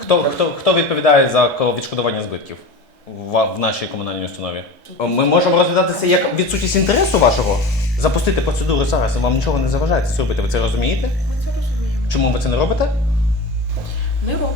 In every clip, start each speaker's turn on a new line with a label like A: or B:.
A: Хто відповідає за відшкодування збитків в нашій комунальній установі? Ми можемо розглядати це як відсутність інтересу вашого? Запустити процедуру зараз, вам нічого не заважає це зробити. Ви це розумієте?
B: Ми це розуміємо.
A: Чому ви це не робите?
B: Не робимо.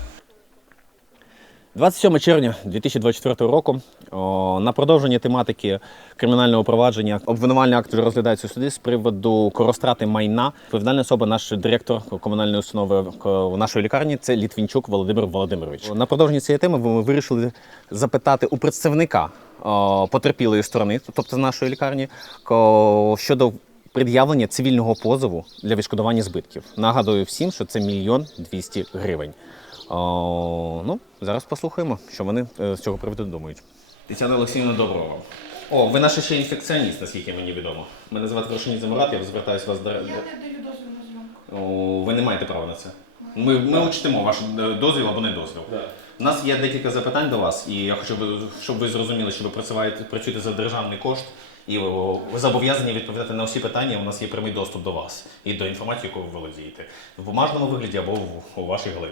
C: 27 червня 2024 року на продовження тематики кримінального провадження обвинувальний акт розглядається у суді з приводу розтрати майна. Відповідальна особа, наш директор комунальної установи нашої лікарні, це Літвінчук Володимир Володимирович. На продовження цієї теми ми вирішили запитати у представника потерпілої сторони, тобто нашої лікарні, щодо пред'явлення цивільного позову для відшкодування збитків. Нагадую всім, що це 1 200 000 гривень. Зараз послухаємо, що вони з цього приводу думають. Тетяна Олексіївна, доброго вам. О, ви наш ще інфекціоніст, наскільки мені відомо. Мене звати Вершинідзе Мурат, я звертаюся вас до...
B: Я не даю дозвіл на зйомку.
C: Ви не маєте права на це. Ми учтимо ваш дозвіл або не дозвіл. У нас є декілька запитань до вас, і я хочу, щоб ви зрозуміли, що ви працюєте за державний кошт, і ви зобов'язані відповідати на всі питання, у нас є прямий доступ до вас і до інформації, яку ви володієте. В бумажному вигляді або у вашій голові.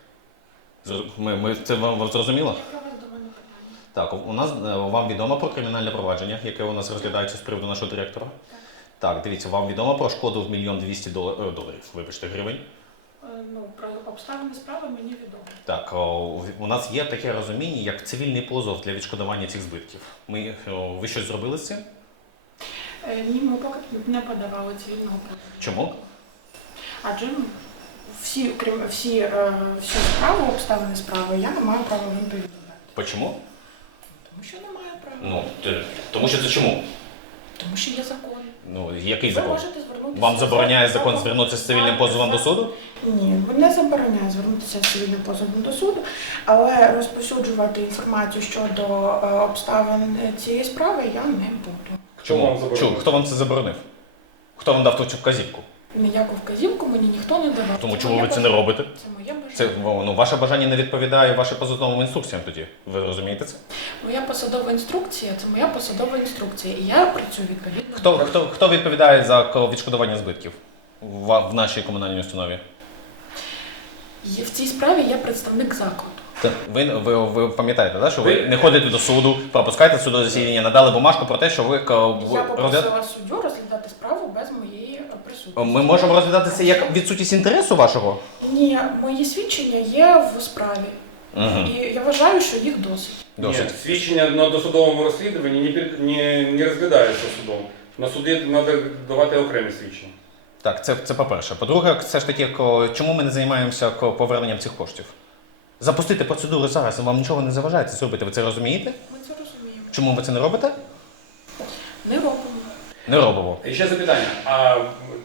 C: Це вам зрозуміло? Так, вам відомо про кримінальне провадження, яке у нас розглядається з приводу нашого директора? Так, дивіться, вам відомо про шкоду в 1 200 000 вибачте, гривень?
B: Про обставини справи мені відомо.
C: Так, у нас є таке розуміння, як цивільний позов для відшкодування цих збитків. Ви щось зробили з цим?
B: Ні, ми поки не подавали цивільного позову.
C: Чому?
B: Адже всі справи, обставини справи, я не маю права їм повідомляти.
C: Чому?
B: Тому що не маю права.
C: Тому що це чому?
B: Тому що є закон.
C: Який
B: Ви
C: закон?
B: можете звернутися.
C: Вам забороняє закон звернутися з цивільним позовом до суду?
B: Ні, не забороняє звернутися з цивільним позовом до суду, але розповсюджувати інформацію щодо обставин цієї справи я не буду.
A: Чому? Хто вам це заборонив? Хто вам дав ту вказівку?
B: Ніяку вказівку мені ніхто не давав.
C: Тому чому ви це не робите?
B: Це моє бажання.
C: Це, ваше бажання не відповідає вашим посадовим інструкціям тоді. Ви розумієте це?
B: Моя посадова інструкція – це моя посадова інструкція. І я працюю відповідно.
A: Хто відповідає за відшкодування збитків в нашій комунальній установі?
B: В цій справі я представник закладу.
A: Ви пам'ятаєте, так, що ви не ходите до суду, пропускаєте судове засідання, надали бумажку про те, що ви...
B: Я попросила суддю розглядати справу без моєї присутності.
A: Ми можемо розглядати це як відсутність інтересу вашого?
B: Ні, мої свідчення є в справі. І я вважаю, що їх досить.
D: Ні, свідчення на досудовому розслідуванні не розглядається судом. На суді треба давати окремі свідчення.
A: Так, це по-перше. По-друге, все ж таки, чому ми не займаємося поверненням цих коштів? Запустити процедуру зараз, вам нічого не заважає це зробити, ви це розумієте?
B: Ми це розуміємо.
A: Чому ви це не робите?
B: Не робимо.
A: Не робимо.
D: І ще запитання. А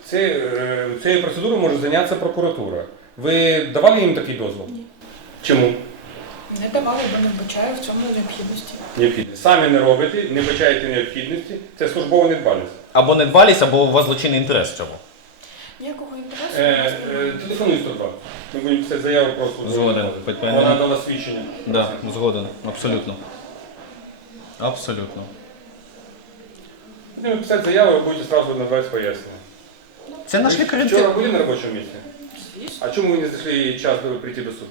D: цією процедурою може зайнятися прокуратура. Ви давали їм такий дозвіл?
B: Ні.
D: Чому?
B: Не давали, бо не вбачаю в цьому необхідності.
D: Необхідність. Самі не робите, не вбачаєте необхідності. Це службова недбалість.
A: Або недбалість, або у вас злочинний інтерес в цьому.
B: Ніякого інтересу.
D: Телефонуй 102. Ми будемо писати заяву просто.
A: Згоден.
D: Вона дала свідчення.
A: Так, згоден. Абсолютно. Абсолютно.
D: Будемо писати заяву, ви будете одразу надавати пояснення.
A: Це наш лікар.
D: Вчора були на робочому місці?
B: Звісно.
D: А чому ви не знайшли час прийти до суду?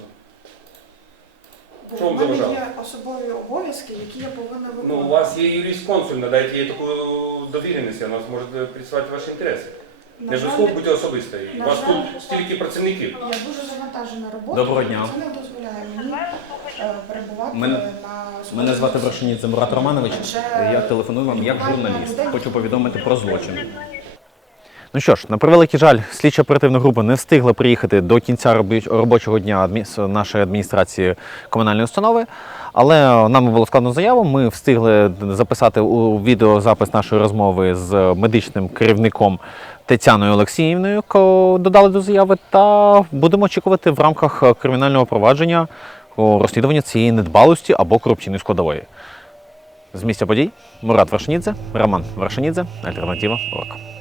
D: Що вам
B: У мене
D: заважало?
B: є особові обов'язки, які я повинна виконувати.
D: У вас є юрисконсуль, надайте їй таку довіреність, вона зможе представити ваші інтереси. Не обов'язково бути особистою. У вас тут стільки працівників.
B: Я дуже завантажена роботою.
C: Доброго дня.
B: Це не дозволяє мені перебувати
C: Мене
B: на
C: звати
B: службі.
C: Вершинідзе Мурат Романович. Я телефоную вам як журналіст. Хочу повідомити про злочин. Ну що ж, на превеликий жаль, слідчо-оперативна група не встигла приїхати до кінця робочого дня нашої адміністрації комунальної установи, але нам було складно заяву, ми встигли записати у відеозапис нашої розмови з медичним керівником Тетяною Олексіївною, яку додали до заяви, та будемо очікувати в рамках кримінального провадження розслідування цієї недбалості або корупційної складової. З місця подій Мурат Вершинідзе, Роман Вершинідзе, Альтернатива ОРК.